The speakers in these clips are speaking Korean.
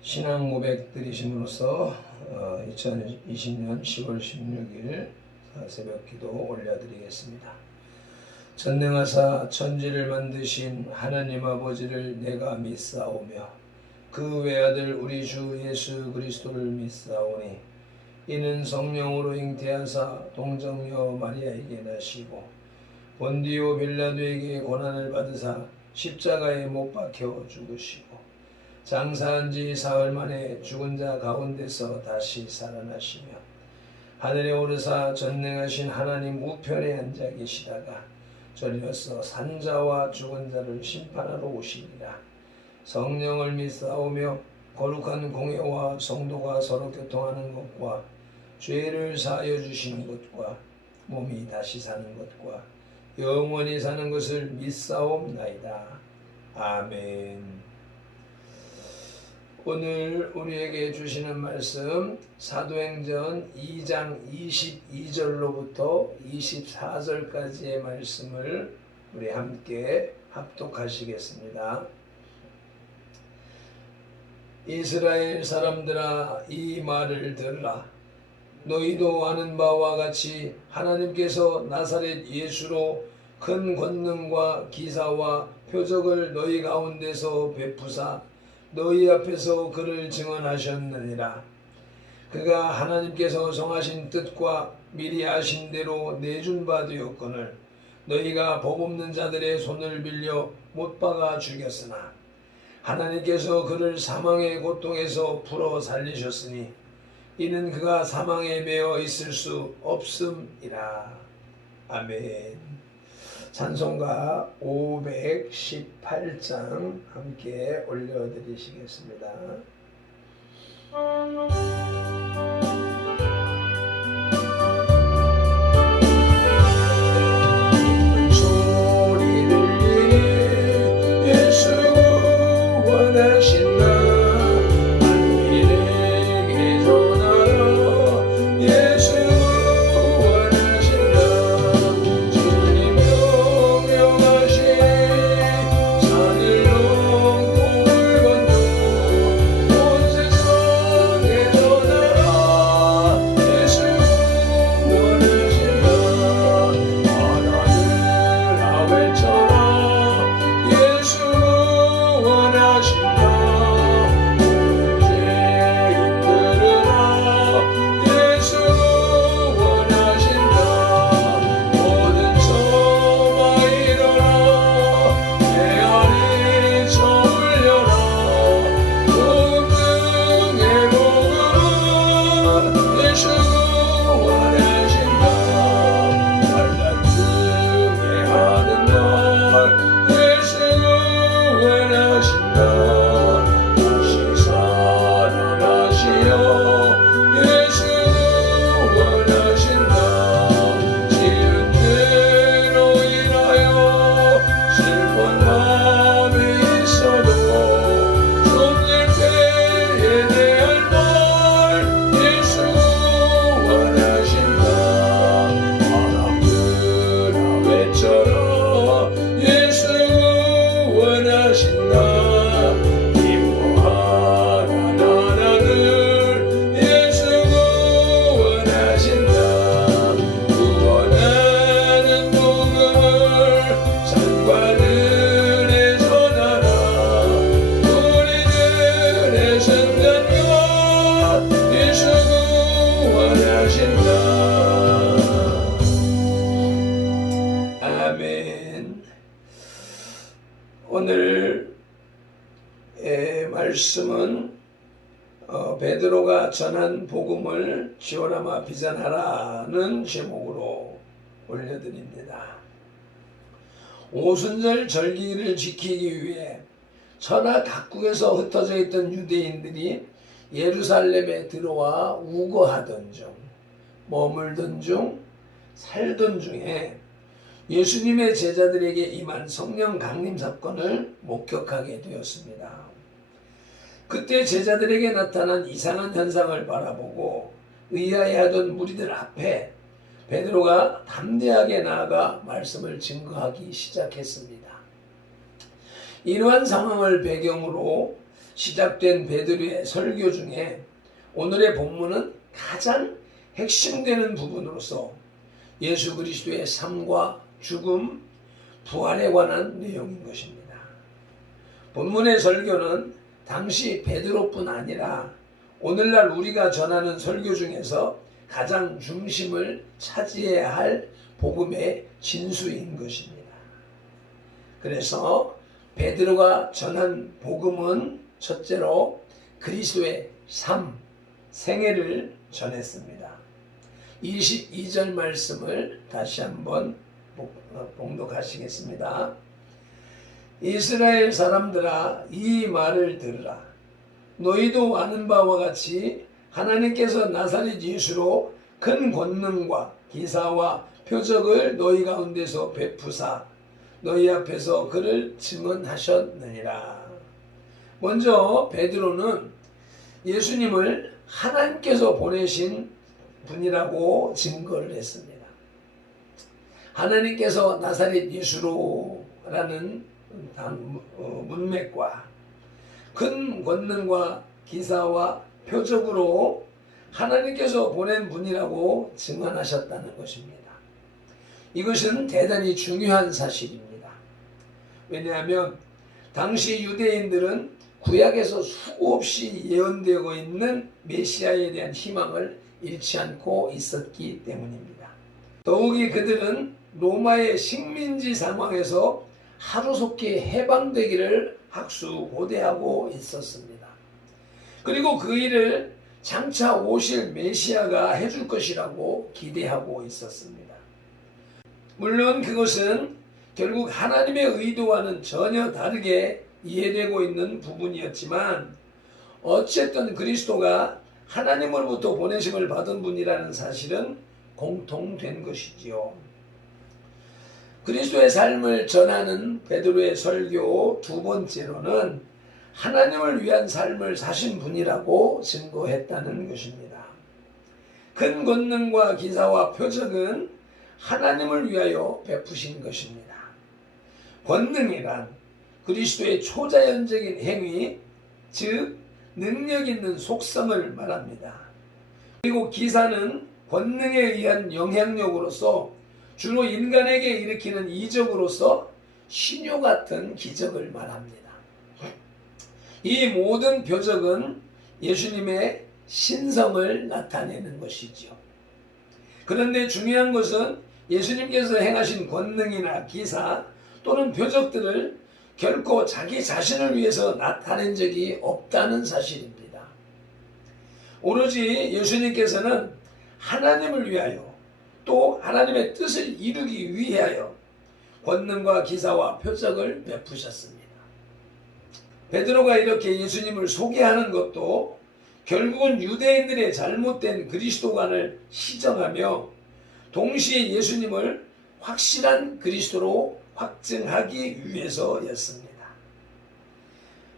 신앙 고백 드리심으로써 2020년 10월 16일 새벽기도 올려드리겠습니다. 전능하사 천지를 만드신 하나님 아버지를 내가 믿사오며 그 외아들 우리 주 예수 그리스도를 믿사오니 이는 성령으로 잉태하사 동정녀 마리아에게 나시고 본디오 빌라도에게 고난을 받으사 십자가에 못 박혀 죽으시고 장사한 지 사흘 만에 죽은 자 가운데서 다시 살아나시며 하늘에 오르사 전능하신 하나님 우편에 앉아 계시다가 저리로서 산자와 죽은 자를 심판하러 오시리라. 성령을 믿사오며 거룩한 공회와 성도가 서로 교통하는 것과 죄를 사하여 주시는 것과 몸이 다시 사는 것과 영원히 사는 것을 믿사옵나이다. 아멘. 오늘 우리에게 주시는 말씀 사도행전 2장 22절로부터 24절까지의 말씀을 우리 함께 합독하시겠습니다. 이스라엘 사람들아 이 말을 들으라. 너희도 아는 바와 같이 하나님께서 나사렛 예수로 큰 권능과 기사와 표적을 너희 가운데서 베푸사 너희 앞에서 그를 증언하셨느니라. 그가 하나님께서 정하신 뜻과 미리 아신 대로 내준 바 되었거늘 너희가 법 없는 자들의 손을 빌려 못 박아 죽였으나 하나님께서 그를 사망의 고통에서 풀어 살리셨으니 이는 그가 사망에 매어 있을 수 없음이라. 아멘. 찬송가 518장 함께 올려드리시겠습니다. 소리 들리니 예수 원하신다. 만민에게 전하라. 예수 원하신다. 주님 명령하신 산을 넘고 물 건너 온 세상에 전하라. 예수 원하신다. 하나들아 외쳐라. 예수 원하신다. 아멘. 오늘 말씀은 베드로가 전한 복음을 지오라마 비전하라는 제목으로 올려드립니다. 오순절 절기를 지키기 위해 천하 각국에서 흩어져 있던 유대인들이 예루살렘에 들어와 우거하던 중, 머물던 중, 살던 중에 예수님의 제자들에게 임한 성령 강림 사건을 목격하게 되었습니다. 그때 제자들에게 나타난 이상한 현상을 바라보고 의아해하던 무리들 앞에 베드로가 담대하게 나아가 말씀을 증거하기 시작했습니다. 이러한 상황을 배경으로 시작된 베드로의 설교 중에 오늘의 본문은 가장 핵심되는 부분으로서 예수 그리스도의 삶과 죽음, 부활에 관한 내용인 것입니다. 본문의 설교는 당시 베드로뿐 아니라 오늘날 우리가 전하는 설교 중에서 가장 중심을 차지해야 할 복음의 진수인 것입니다. 그래서 베드로가 전한 복음은 첫째로 그리스도의 삶, 생애를 전했습니다. 22절 말씀을 다시 한번 봉독하시겠습니다. 이스라엘 사람들아 이 말을 들으라. 너희도 아는 바와 같이 하나님께서 나사렛 예수로 큰 권능과 기사와 표적을 너희 가운데서 베푸사 너희 앞에서 그를 증언하셨느니라. 먼저 베드로는 예수님을 하나님께서 보내신 분이라고 증거를 했습니다. 하나님께서 나사렛 예수로라는 문맥과 큰 권능과 기사와 표적으로 하나님께서 보낸 분이라고 증언하셨다는 것입니다. 이것은 대단히 중요한 사실입니다. 왜냐하면 당시 유대인들은 구약에서 수고 없이 예언되고 있는 메시아에 대한 희망을 잃지 않고 있었기 때문입니다. 더욱이 그들은 로마의 식민지 상황에서 하루속히 해방되기를 학수고대하고 있었습니다. 그리고 그 일을 장차 오실 메시아가 해줄 것이라고 기대하고 있었습니다. 물론 그것은 결국 하나님의 의도와는 전혀 다르게 이해되고 있는 부분이었지만 어쨌든 그리스도가 하나님으로부터 보내심을 받은 분이라는 사실은 공통된 것이지요. 그리스도의 삶을 전하는 베드로의 설교 두 번째로는 하나님을 위한 삶을 사신 분이라고 증거했다는 것입니다. 큰 권능과 기사와 표적은 하나님을 위하여 베푸신 것입니다. 권능이란 그리스도의 초자연적인 행위, 즉 능력 있는 속성을 말합니다. 그리고 기사는 권능에 의한 영향력으로서 주로 인간에게 일으키는 이적으로서 신효 같은 기적을 말합니다. 이 모든 표적은 예수님의 신성을 나타내는 것이죠. 그런데 중요한 것은 예수님께서 행하신 권능이나 기사 또는 표적들을 결코 자기 자신을 위해서 나타낸 적이 없다는 사실입니다. 오로지 예수님께서는 하나님을 위하여 또 하나님의 뜻을 이루기 위하여 권능과 기사와 표적을 베푸셨습니다. 베드로가 이렇게 예수님을 소개하는 것도 결국은 유대인들의 잘못된 그리스도관을 시정하며 동시에 예수님을 확실한 그리스도로 확증하기 위해서였습니다.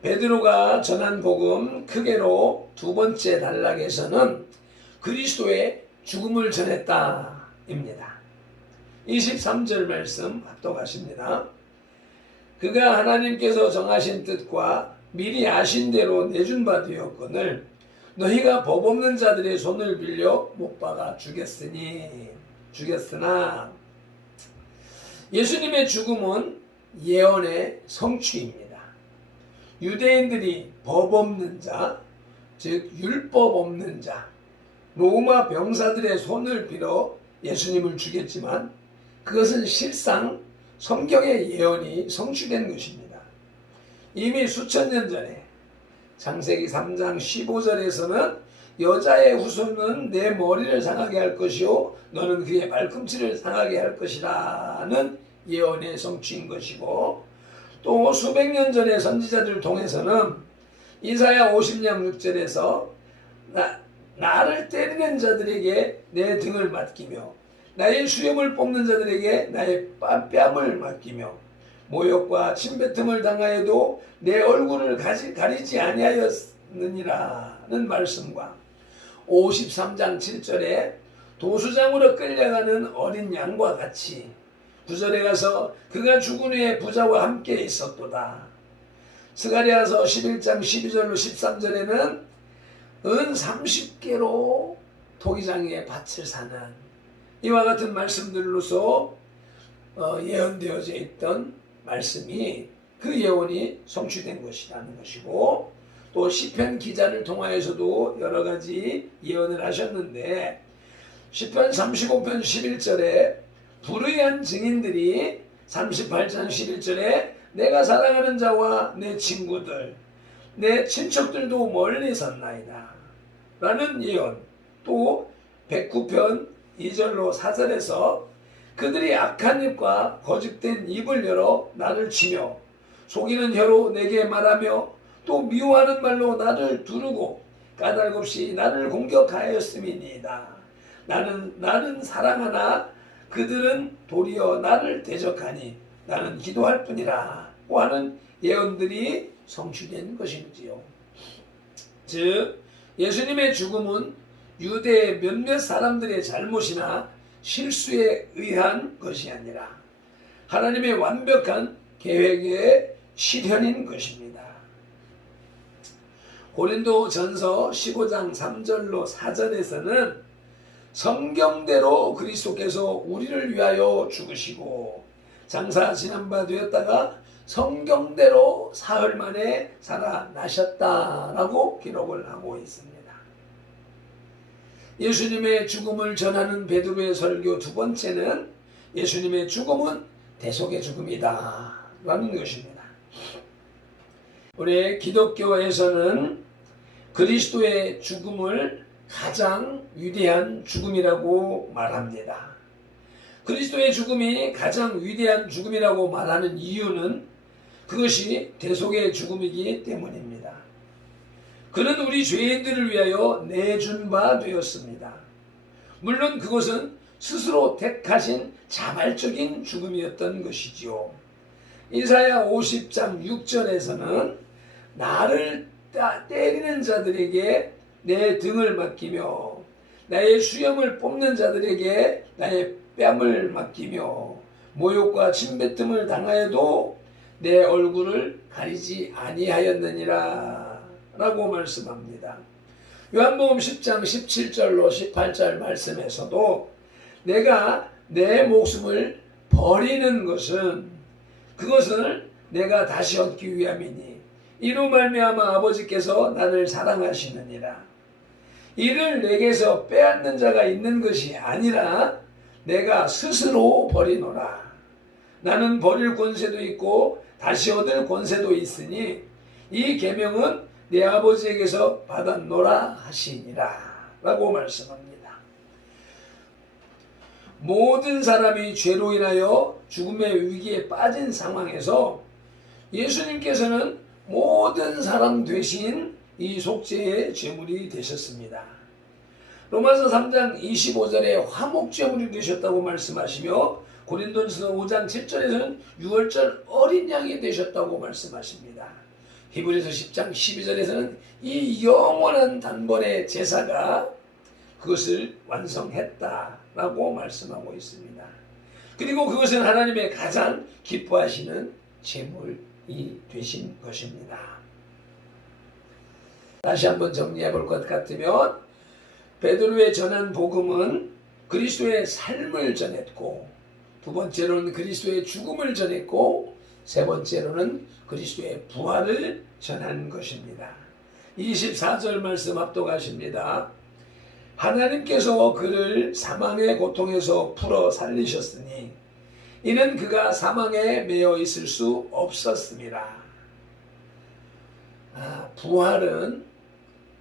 베드로가 전한 복음 크게로 두 번째 단락에서는 그리스도의 죽음을 전했다입니다. 23절 말씀 합독하십니다. 그가 하나님께서 정하신 뜻과 미리 아신 대로 내준 바 되었거늘 너희가 법 없는 자들의 손을 빌려 못 박아 죽였으나 예수님의 죽음은 예언의 성취입니다. 유대인들이 법 없는 자, 즉 율법 없는 자, 로마 병사들의 손을 빌어 예수님을 죽였지만 그것은 실상 성경의 예언이 성취된 것입니다. 이미 수천 년 전에 창세기 3장 15절에서는 여자의 후손은 내 머리를 상하게 할 것이요 너는 그의 발꿈치를 상하게 할 것이라는 예언의 성취인 것이고, 또 수백 년 전의 선지자들 통해서는 이사야 50장 6절에서 나를 때리는 자들에게 내 등을 맡기며 나의 수염을 뽑는 자들에게 나의 뺨을 맡기며 모욕과 침뱉음을 당하여도 내 얼굴을 가리지 아니하였느니라는 말씀과 53장 7절에 도수장으로 끌려가는 어린 양과 같이 9절에 가서 그가 죽은 후에 부자와 함께 있었도다. 스가랴서 11장 12절로 13절에는 은 30개로 토기장에 밭을 사는 이와 같은 말씀들로서 예언되어져 있던 말씀이 그 예언이 성취된 것이라는 것이고, 또 시편 기자를 통하여서도 여러 가지 예언을 하셨는데, 시편 35편 11절에 불의한 증인들이 38장 11절에 내가 사랑하는 자와 내 친구들 내 친척들도 멀리 섰나이다 라는 예언, 또 109편 2절로 4절에서 그들이 악한 입과 거짓된 입을 열어 나를 치며 속이는 혀로 내게 말하며 또 미워하는 말로 나를 두르고 까닭 없이 나를 공격하였음이니이다. 나는 사랑하나 그들은 도리어 나를 대적하니 나는 기도할 뿐이라 하는 예언들이 성취된 것이지요. 즉 예수님의 죽음은 유대의 몇몇 사람들의 잘못이나 실수에 의한 것이 아니라 하나님의 완벽한 계획의 실현인 것입니다. 고린도전서 15장 3절로 4절에서는 성경대로 그리스도께서 우리를 위하여 죽으시고 장사 지난 바 되었다가 성경대로 사흘 만에 살아나셨다라고 기록을 하고 있습니다. 예수님의 죽음을 전하는 베드로의 설교 두 번째는 예수님의 죽음은 대속의 죽음이다 라는 것입니다. 우리 기독교에서는 그리스도의 죽음을 가장 위대한 죽음이라고 말합니다. 그리스도의 죽음이 가장 위대한 죽음이라고 말하는 이유는 그것이 대속의 죽음이기 때문입니다. 그는 우리 죄인들을 위하여 내준 바 되었습니다. 물론 그것은 스스로 택하신 자발적인 죽음이었던 것이지요. 이사야 50장 6절에서는 나를 때리는 자들에게 내 등을 맡기며 나의 수염을 뽑는 자들에게 나의 뺨을 맡기며 모욕과 침뱉음을 당하여도 내 얼굴을 가리지 아니하였느니라 라고 말씀합니다. 요한복음 10장 17절로 18절 말씀에서도 내가 내 목숨을 버리는 것은 그것을 내가 다시 얻기 위함이니 이로 말미암아 아버지께서 나를 사랑하시느니라. 이를 내게서 빼앗는 자가 있는 것이 아니라 내가 스스로 버리노라. 나는 버릴 권세도 있고 다시 얻을 권세도 있으니 이 계명은 내 아버지에게서 받았노라 하시니라 라고 말씀합니다. 모든 사람이 죄로 인하여 죽음의 위기에 빠진 상황에서 예수님께서는 모든 사람 되신 이 속죄의 제물이 되셨습니다. 로마서 3장 25절에 화목제물이 되셨다고 말씀하시며 고린도전서 5장 7절에서는 유월절 어린 양이 되셨다고 말씀하십니다. 히브리서 10장 12절에서는 이 영원한 단번의 제사가 그것을 완성했다라고 말씀하고 있습니다. 그리고 그것은 하나님의 가장 기뻐하시는 제물이 되신 것입니다. 다시 한번 정리해 볼 것 같으면 베드로의 전한 복음은 그리스도의 삶을 전했고, 두 번째로는 그리스도의 죽음을 전했고, 세 번째로는 그리스도의 부활을 전한 것입니다. 24절 말씀 합독하십니다. 하나님께서 그를 사망의 고통에서 풀어 살리셨으니 이는 그가 사망에 매여 있을 수 없었습니다. 부활은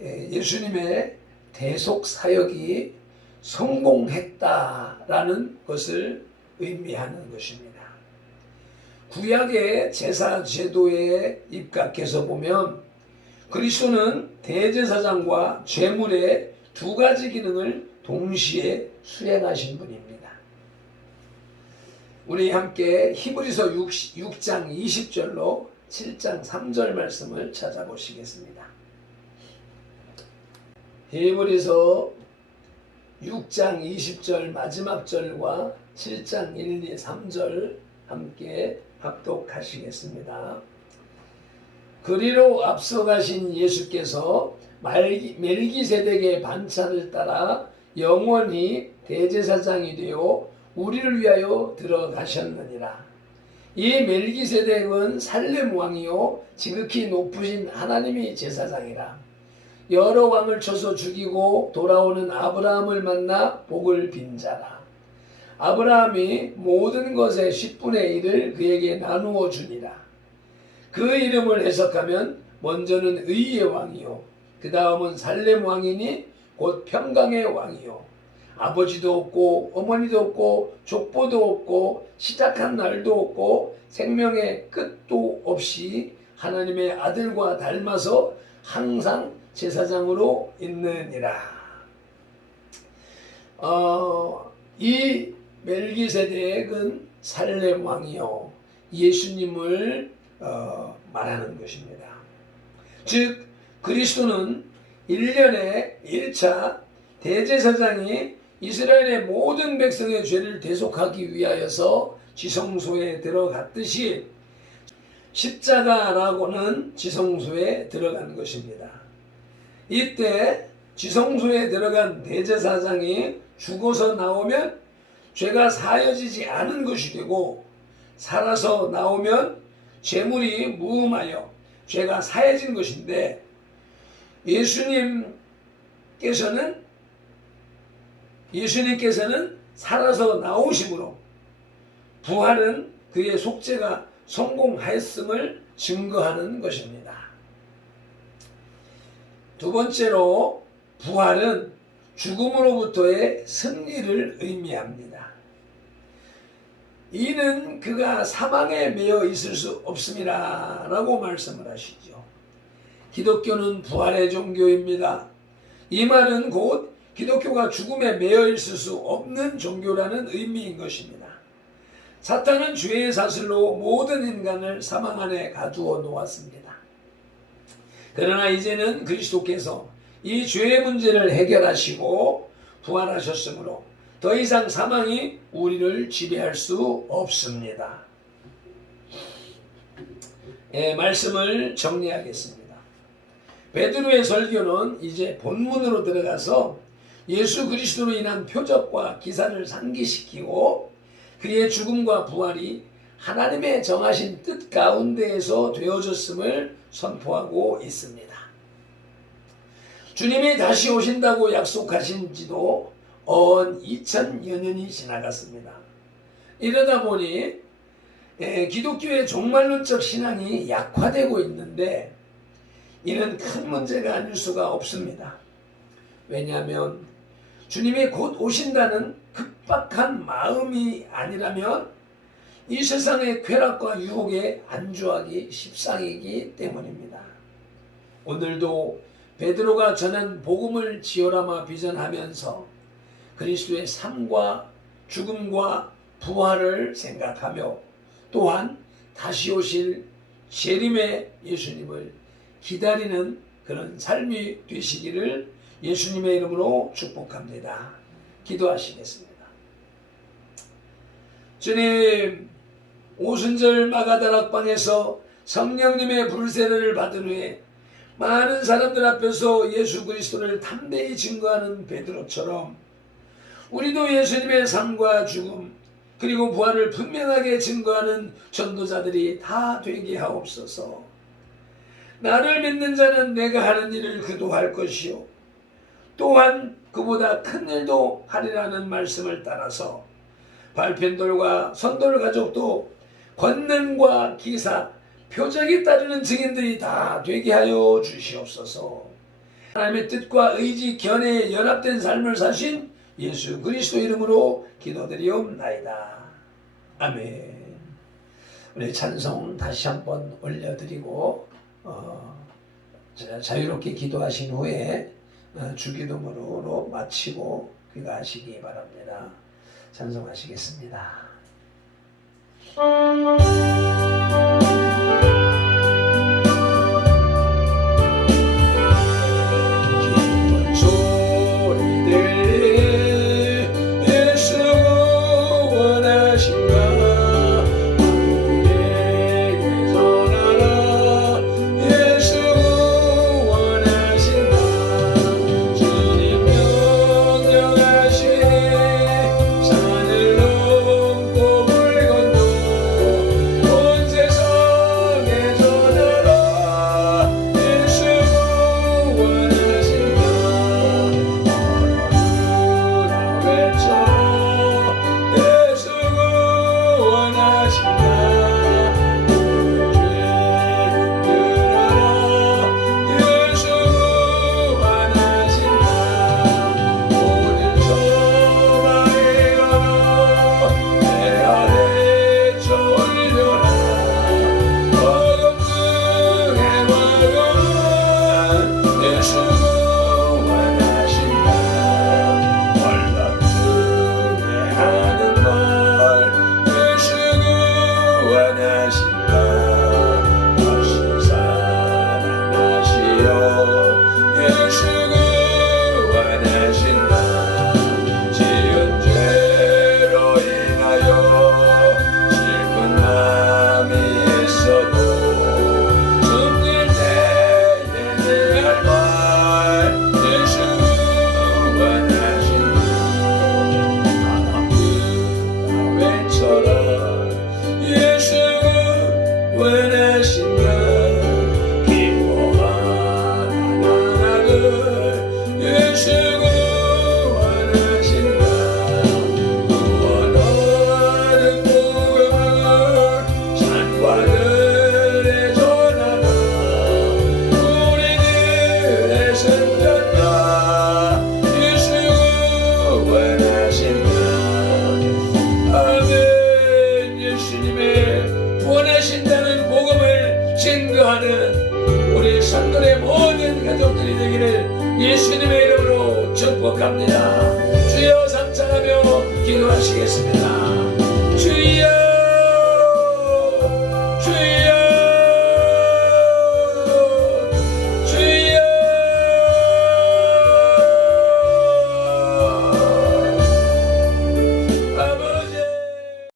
예수님의 대속 사역이 성공했다라는 것을 의미하는 것입니다. 구약의 제사 제도에 입각해서 보면 그리스도는 대제사장과 제물의 두 가지 기능을 동시에 수행하신 분입니다. 우리 함께 히브리서 6장 20절로 7장 3절 말씀을 찾아보시겠습니다. 히브리서 6장 20절 마지막 절과 7장 1, 2, 3절 함께 합독하시겠습니다. 그리로 앞서가신 예수께서 멜기세덱의 반차를 따라 영원히 대제사장이 되어 우리를 위하여 들어가셨느니라. 이 멜기세덱은 살렘 왕이요 지극히 높으신 하나님의 제사장이라. 여러 왕을 쳐서 죽이고 돌아오는 아브라함을 만나 복을 빈 자라. 아브라함이 모든 것의 10분의 1을 그에게 나누어 주니라. 그 이름을 해석하면 먼저는 의의 왕이요 그 다음은 살렘 왕이니 곧 평강의 왕이요 아버지도 없고 어머니도 없고 족보도 없고 시작한 날도 없고 생명의 끝도 없이 하나님의 아들과 닮아서 항상 제사장으로 있느니라. 이 멜기세덱은 살렘 왕이요 예수님을 말하는 것입니다. 즉 그리스도는 1년에 1차 대제사장이 이스라엘의 모든 백성의 죄를 대속하기 위하여서 지성소에 들어갔듯이 십자가라고는 지성소에 들어간 것입니다. 이때 지성소에 들어간 대제사장이 죽어서 나오면 죄가 사여지지 않은 것이 되고 살아서 나오면 죄물이 무음하여 죄가 사해진 것인데 예수님께서는 살아서 나오심으로 부활은 그의 속죄가 성공하였음을 증거하는 것입니다. 두 번째로 부활은 죽음으로부터의 승리를 의미합니다. 이는 그가 사망에 매여 있을 수 없음이라 라고 말씀을 하시죠. 기독교는 부활의 종교입니다. 이 말은 곧 기독교가 죽음에 매여 있을 수 없는 종교라는 의미인 것입니다. 사탄은 죄의 사슬로 모든 인간을 사망 안에 가두어 놓았습니다. 그러나 이제는 그리스도께서 이 죄의 문제를 해결하시고 부활하셨으므로 더 이상 사망이 우리를 지배할 수 없습니다. 말씀을 정리하겠습니다. 베드로의 설교는 이제 본문으로 들어가서 예수 그리스도로 인한 표적과 기사를 상기시키고 그의 죽음과 부활이 하나님의 정하신 뜻 가운데에서 되어졌음을 선포하고 있습니다. 주님이 다시 오신다고 약속하신 지도 2000여 년이 지나갔습니다. 이러다 보니 기독교의 종말론적 신앙이 약화되고 있는데 이는 큰 문제가 아닐 수가 없습니다. 왜냐하면 주님이 곧 오신다는 급박한 마음이 아니라면 이 세상의 쾌락과 유혹에 안주하기 십상이기 때문입니다. 오늘도 베드로가 전한 복음을 지어라마 비전하면서 그리스도의 삶과 죽음과 부활을 생각하며 또한 다시 오실 재림의 예수님을 기다리는 그런 삶이 되시기를 예수님의 이름으로 축복합니다. 기도하시겠습니다. 주님, 오순절 마가다락방에서 성령님의 불세례를 받은 후에 많은 사람들 앞에서 예수 그리스도를 담대히 증거하는 베드로처럼 우리도 예수님의 삶과 죽음 그리고 부활을 분명하게 증거하는 전도자들이 다 되게 하옵소서. 나를 믿는 자는 내가 하는 일을 그도 할 것이요 또한 그보다 큰 일도 하리라는 말씀을 따라서 발편들과 선돌 가족도 권능과 기사, 표적이 따르는 증인들이 다 되게 하여 주시옵소서. 하나님의 뜻과 의지, 견해에 연합된 삶을 사신 예수 그리스도 이름으로 기도드리옵나이다. 아멘. 우리 찬송 다시 한번 올려드리고 자유롭게 기도하신 후에 주기도문으로 마치고 귀가하시기 바랍니다. 찬송하시겠습니다. 모든 가족들이 되기를 예수님의 이름으로 축복합니다. 주여 삼창하며 기도하시겠습니다. 주여 주여